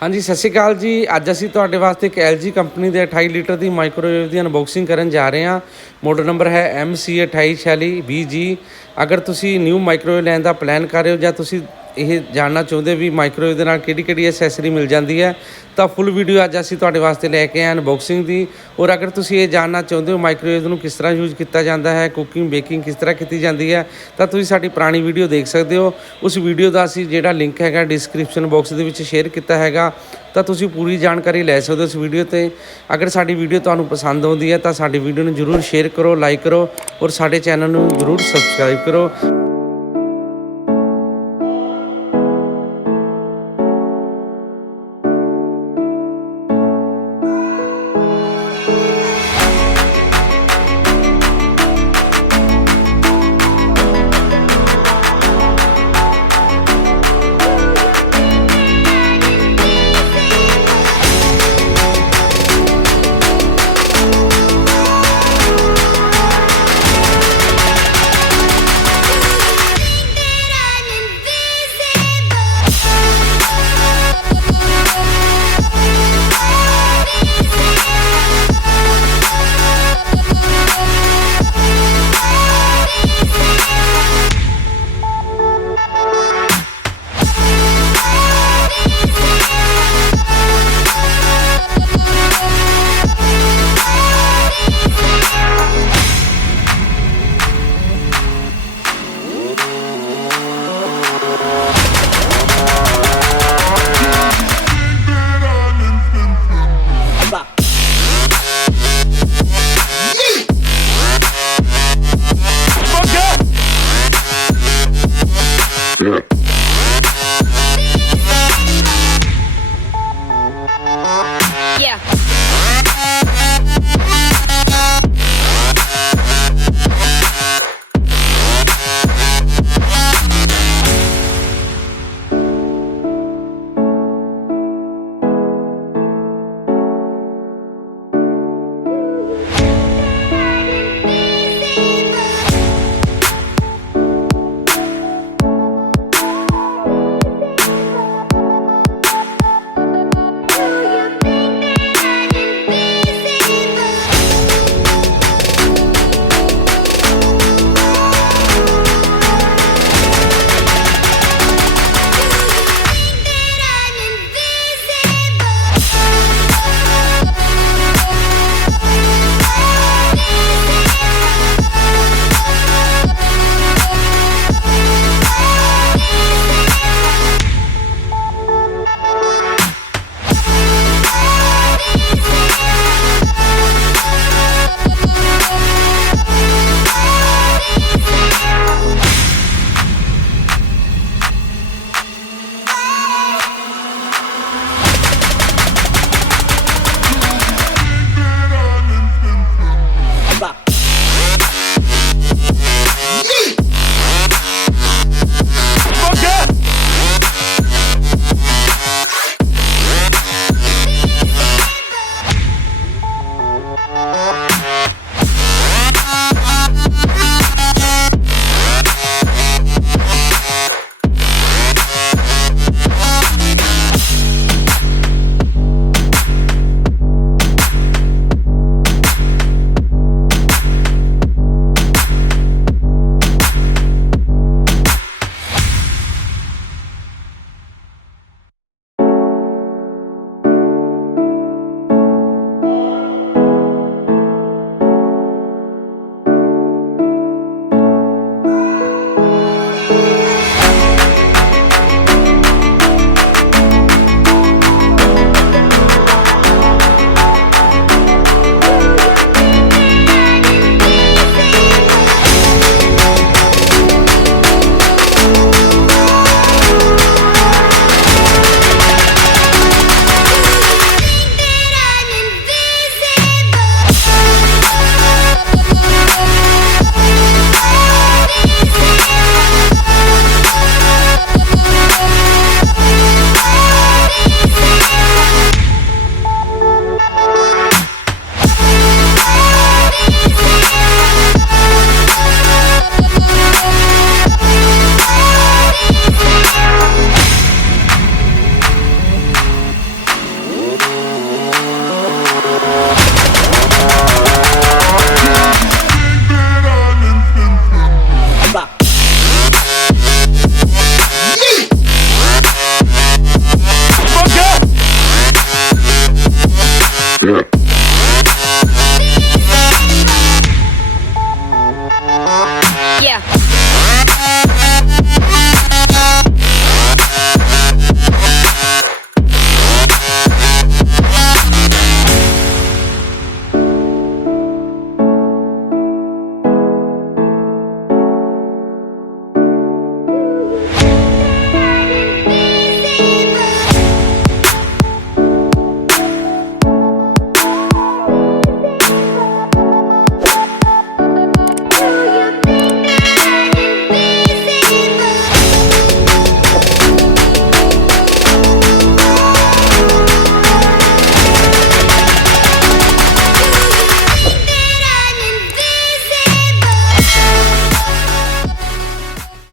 हाँ जी, सत श्री अकाल जी। अज असीं तुहाडे वास्ते एक LG कंपनी के 28 लीटर की माइक्रोवेव की अनबॉक्सिंग करन जा रहे हैं। मॉडल नंबर है MC 2846BG। अगर तुसीं न्यू माइक्रोवेव लैण दा प्लैन कर रहे हो, जां तुसीं ਇਹ ਜਾਣਨਾ ਚਾਹੁੰਦੇ ਹੋ ਵੀ ਮਾਈਕ੍ਰੋਵੇਵ ਦੇ ਨਾਲ ਕਿਹੜੀ ਐਸੈਸਰੀ ਮਿਲ ਜਾਂਦੀ ਹੈ, ਤਾਂ ਫੁੱਲ ਵੀਡੀਓ ਅੱਜ ਅਸੀਂ ਤੁਹਾਡੇ ਵਾਸਤੇ ਲੈ ਕੇ ਆਏ ਅਨਬॉक्सिंग ਦੀ। ਔਰ ਅਗਰ ਤੁਸੀਂ ਇਹ ਜਾਣਨਾ ਚਾਹੁੰਦੇ ਹੋ ਮਾਈਕ੍ਰੋਵੇਵ ਨੂੰ ਕਿਸ ਤਰ੍ਹਾਂ ਯੂਜ਼ ਕੀਤਾ ਜਾਂਦਾ ਹੈ, ਕੁਕਿੰਗ ਬੇਕਿੰਗ ਕਿਸ ਤਰ੍ਹਾਂ ਕੀਤੀ ਜਾਂਦੀ ਹੈ, ਤਾਂ ਤੁਸੀਂ ਸਾਡੀ ਪੁਰਾਣੀ ਵੀਡੀਓ ਦੇਖ ਸਕਦੇ ਹੋ। ਉਸ ਵੀਡੀਓ ਦਾ ਅਸੀਂ ਜਿਹੜਾ ਲਿੰਕ ਹੈਗਾ ਡਿਸਕ੍ਰਿਪਸ਼ਨ ਬਾਕਸ ਦੇ ਵਿੱਚ ਸ਼ੇਅਰ ਕੀਤਾ ਹੈਗਾ, ਤਾਂ ਤੁਸੀਂ ਪੂਰੀ ਜਾਣਕਾਰੀ ਲੈ ਸਕਦੇ ਹੋ ਉਸ ਵੀਡੀਓ 'ਤੇ। ਅਗਰ ਸਾਡੀ ਵੀਡੀਓ ਤੁਹਾਨੂੰ ਪਸੰਦ ਆਉਂਦੀ ਹੈ ਤਾਂ ਸਾਡੀ ਵੀਡੀਓ ਨੂੰ ਜ਼ਰੂਰ ਸ਼ੇਅਰ ਕਰੋ, ਲਾਈਕ ਕਰੋ ਔਰ ਸਾਡੇ ਚੈਨਲ ਨੂੰ ਜ਼ਰੂਰ ਸਬਸਕ੍ਰਾਈਬ ਕਰੋ।